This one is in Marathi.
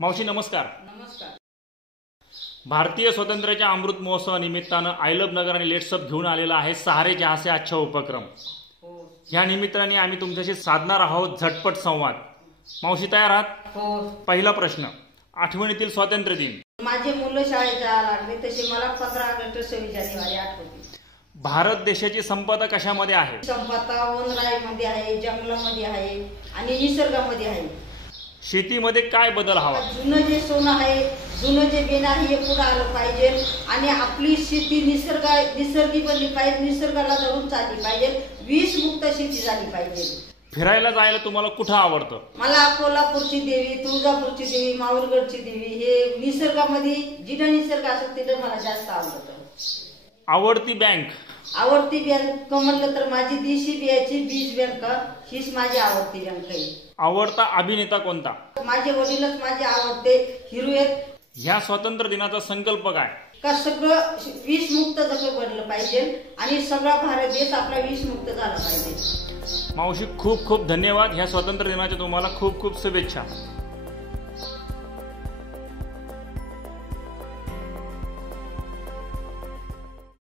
मावशी नमस्कार। नमस्कार। भारतीय स्वातंत्र्याच्या अमृत महोत्सवा निमित्तानं आय लव्ह नगर आणि लेट्स अप घेऊन आलेला आहे सहारे जहाँ से अच्छा उपक्रम। ह्या निमित्ताने आम्ही तुमच्याशी साधणार आहोत झटपट संवाद। मावशी तयार आहात? हो। पहिला प्रश्न, आठवणीतील स्वातंत्र्य दिन। माझे मुलं शाळेत जायला लागले तसे मला 15 ऑगस्ट 26 जानेवारी आठवते। भारत देशाची संपदा कशामध्ये आहे? संपदा वनराईमध्ये आहे, जंगलामध्ये आहे आणि निसर्गामध्ये आहे। शेतीमध्ये काय बदल हवा? जुनं जे सोनं आहे, जुनं जे बेन आहे हे पुढे आलं पाहिजे आणि आपली शेती निसर्गी बनली पाहिजे, निसर्गाला धरून चालली पाहिजे, विषमुक्त शेती झाली पाहिजे। फिरायला जायला तुम्हाला कुठं आवडतं? मला कोल्हापूरची देवी, तुळजापूरची देवी, माहूरगडची देवी हे निसर्गामध्ये जिथं निसर्ग असतो तिथं मला जास्त आवडतं। आवडती बँक? आवडती बँक म्हणलं तर माझी DCBI बीज बँक हीच माझी आवडती बँक आहे। आवडता अभिनेता कोणता? माझे वडीलच माझे आवडते हिरो आहेत। ह्या स्वातंत्र्य दिनाचा संकल्प काय? का सगळं विषमुक्त जगं बनलं पाहिजे आणि सगळा भारत देश आपला विषमुक्त झाला पाहिजे। मावशी खूप खूप धन्यवाद। ह्या स्वातंत्र्य दिनाच्या तुम्हाला खूप खूप शुभेच्छा।